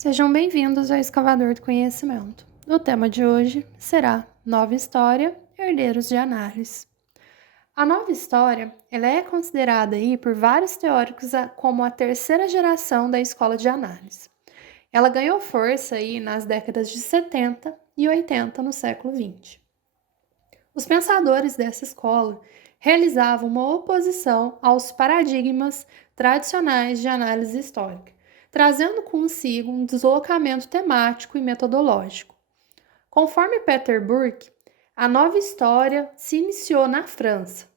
Sejam bem-vindos ao Escavador do Conhecimento. O tema de hoje será Nova História, Herdeiros de Análise. A nova história ela é considerada aí por vários teóricos como a terceira geração da escola de análise. Ela ganhou força aí nas décadas de 70 e 80 no século 20. Os pensadores dessa escola realizavam uma oposição aos paradigmas tradicionais de análise histórica, trazendo consigo um deslocamento temático e metodológico. Conforme Peter Burke, a nova história se iniciou na França.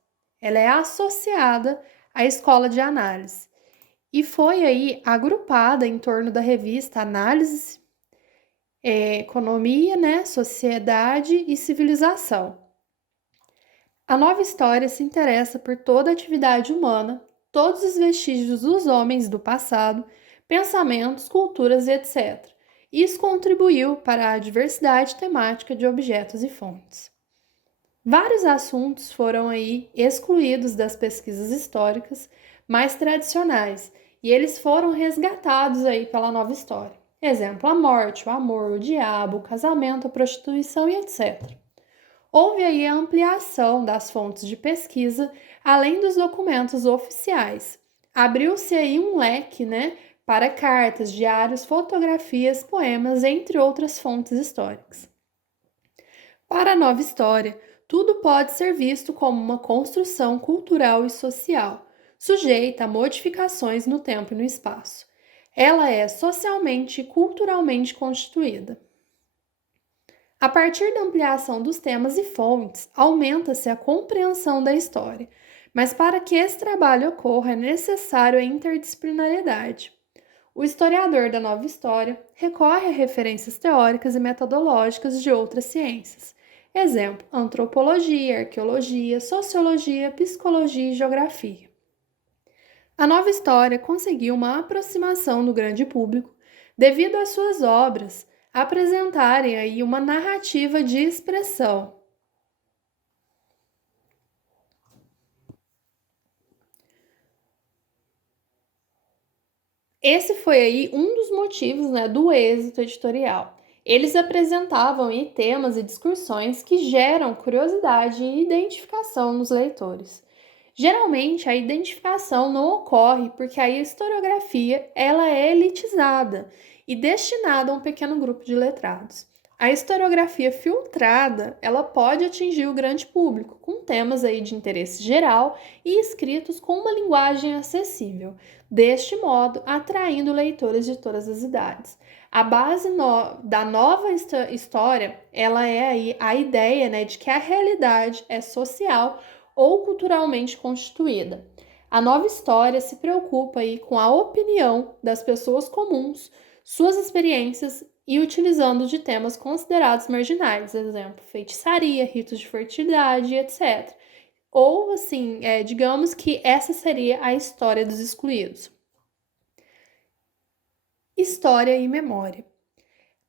Ela é associada à escola de análise e foi aí agrupada em torno da revista Análise, Economia, Sociedade e Civilização. A nova história se interessa por toda a atividade humana, todos os vestígios dos homens do passado, pensamentos, culturas e etc. Isso contribuiu para a diversidade temática de objetos e fontes. Vários assuntos foram aí excluídos das pesquisas históricas mais tradicionais e eles foram resgatados aí pela nova história. Exemplo, a morte, o amor, o diabo, o casamento, a prostituição e etc. Houve aí a ampliação das fontes de pesquisa, além dos documentos oficiais. Abriu-se aí um leque, para cartas, diários, fotografias, poemas, entre outras fontes históricas. Para a nova história, tudo pode ser visto como uma construção cultural e social, sujeita a modificações no tempo e no espaço. Ela é socialmente e culturalmente constituída. A partir da ampliação dos temas e fontes, aumenta-se a compreensão da história, mas para que esse trabalho ocorra é necessário a interdisciplinariedade. O historiador da nova história recorre a referências teóricas e metodológicas de outras ciências. Exemplo, antropologia, arqueologia, sociologia, psicologia e geografia. A nova história conseguiu uma aproximação do grande público devido às suas obras apresentarem aí uma narrativa de expressão. Esse foi aí um dos motivos, do êxito editorial. Eles apresentavam aí temas e discussões que geram curiosidade e identificação nos leitores. Geralmente, a identificação não ocorre porque a historiografia ela é elitizada e destinada a um pequeno grupo de letrados. A historiografia filtrada, ela pode atingir o grande público, com temas aí de interesse geral e escritos com uma linguagem acessível, deste modo atraindo leitores de todas as idades. A base da nova história, ela é aí a ideia, de que a realidade é social ou culturalmente constituída. A nova história se preocupa aí com a opinião das pessoas comuns, suas experiências e utilizando de temas considerados marginais, exemplo, feitiçaria, ritos de fertilidade, etc. Ou, assim, digamos que essa seria a história dos excluídos. História e memória.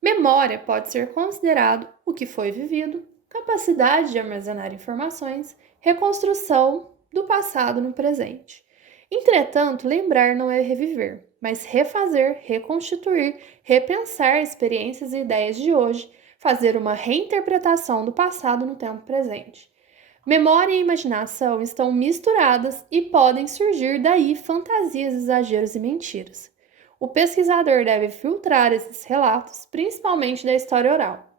Memória pode ser considerado o que foi vivido, capacidade de armazenar informações, reconstrução do passado no presente. Entretanto, lembrar não é reviver, mas refazer, reconstituir, repensar experiências e ideias de hoje, fazer uma reinterpretação do passado no tempo presente. Memória e imaginação estão misturadas e podem surgir daí fantasias, exageros e mentiras. O pesquisador deve filtrar esses relatos, principalmente da história oral.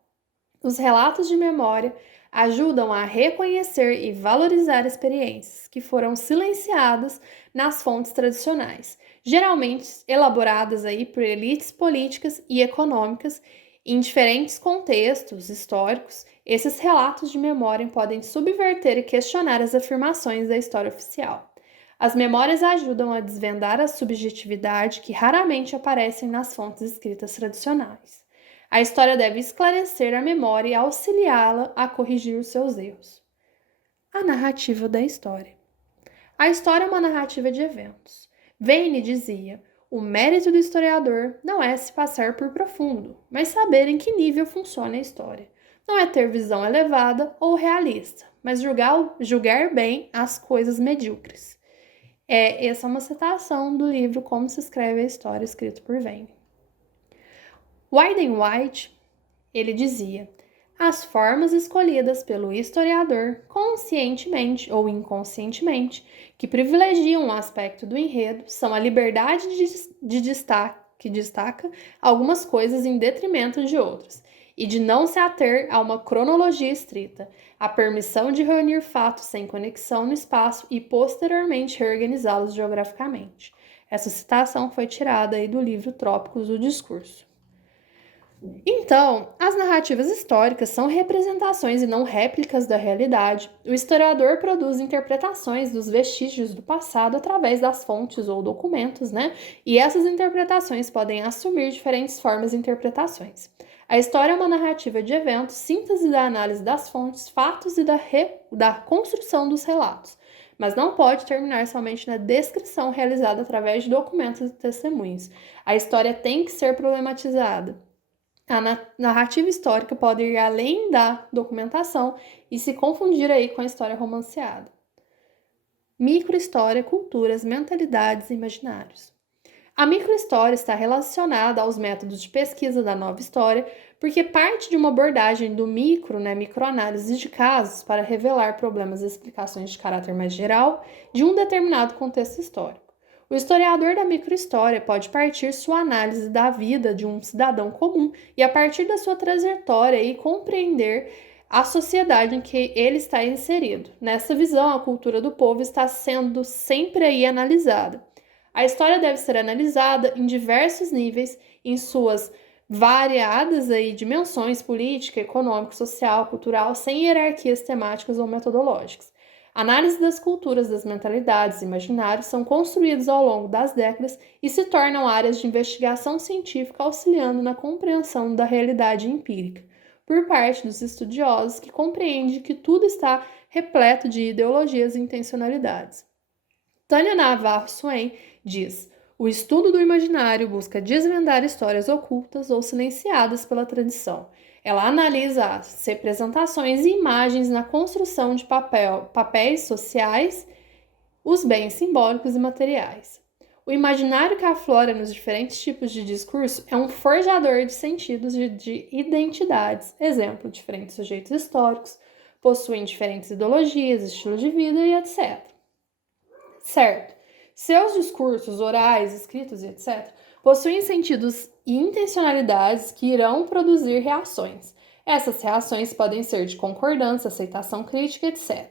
Os relatos de memória ajudam a reconhecer e valorizar experiências que foram silenciadas nas fontes tradicionais, geralmente elaboradas aí por elites políticas e econômicas em diferentes contextos históricos. Esses relatos de memória podem subverter e questionar as afirmações da história oficial. As memórias ajudam a desvendar a subjetividade que raramente aparecem nas fontes escritas tradicionais. A história deve esclarecer a memória e auxiliá-la a corrigir os seus erros. A narrativa da história. A história é uma narrativa de eventos. Vane dizia: o mérito do historiador não é se passar por profundo, mas saber em que nível funciona a história. Não é ter visão elevada ou realista, mas julgar bem as coisas medíocres. Essa é uma citação do livro Como se escreve a História, escrito por Vane. Wyden White, ele dizia: as formas escolhidas pelo historiador, conscientemente ou inconscientemente, que privilegiam um aspecto do enredo, são a liberdade de destaque, que destaca algumas coisas em detrimento de outras, e de não se ater a uma cronologia estrita, a permissão de reunir fatos sem conexão no espaço e posteriormente reorganizá-los geograficamente. Essa citação foi tirada aí do livro Trópicos do Discurso. Então, as narrativas históricas são representações e não réplicas da realidade. O historiador produz interpretações dos vestígios do passado através das fontes ou documentos, né? E essas interpretações podem assumir diferentes formas de interpretações. A história é uma narrativa de eventos, síntese da análise das fontes, fatos e da construção dos relatos, mas não pode terminar somente na descrição realizada através de documentos e testemunhos. A história tem que ser problematizada. A narrativa histórica pode ir além da documentação e se confundir aí com a história romanceada. Microhistória, culturas, mentalidades e imaginários. A microhistória está relacionada aos métodos de pesquisa da nova história, porque parte de uma abordagem do microanálise de casos para revelar problemas e explicações de caráter mais geral de um determinado contexto histórico. O historiador da microhistória pode partir sua análise da vida de um cidadão comum e, a partir da sua trajetória, compreender a sociedade em que ele está inserido. Nessa visão, a cultura do povo está sendo sempre aí analisada. A história deve ser analisada em diversos níveis, em suas variadas aí dimensões política, econômica, social, cultural, sem hierarquias temáticas ou metodológicas. A análise das culturas, das mentalidades e imaginários são construídos ao longo das décadas e se tornam áreas de investigação científica auxiliando na compreensão da realidade empírica, por parte dos estudiosos que compreendem que tudo está repleto de ideologias e intencionalidades. Tânia Navarro Swain diz: o estudo do imaginário busca desvendar histórias ocultas ou silenciadas pela tradição. Ela analisa as representações e imagens na construção de papéis sociais, os bens simbólicos e materiais. O imaginário que aflora nos diferentes tipos de discurso é um forjador de sentidos de identidades. Exemplo, diferentes sujeitos históricos possuem diferentes ideologias, estilo de vida e etc. Certo. Seus discursos orais, escritos e etc. possuem sentidos e intencionalidades que irão produzir reações. Essas reações podem ser de concordância, aceitação crítica, etc.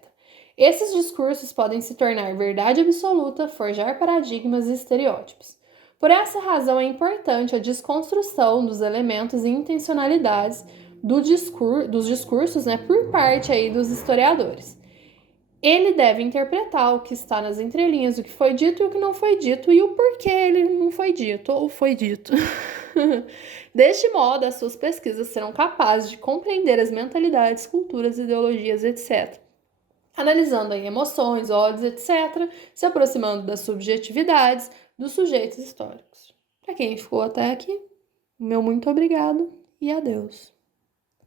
Esses discursos podem se tornar verdade absoluta, forjar paradigmas e estereótipos. Por essa razão, é importante a desconstrução dos elementos e intencionalidades dos discursos, por parte aí dos historiadores. Ele deve interpretar o que está nas entrelinhas, o que foi dito e o que não foi dito, e o porquê ele não foi dito ou foi dito. Deste modo, as suas pesquisas serão capazes de compreender as mentalidades, culturas, ideologias, etc. Analisando aí emoções, ódios, etc., se aproximando das subjetividades dos sujeitos históricos. Para quem ficou até aqui, meu muito obrigado e adeus.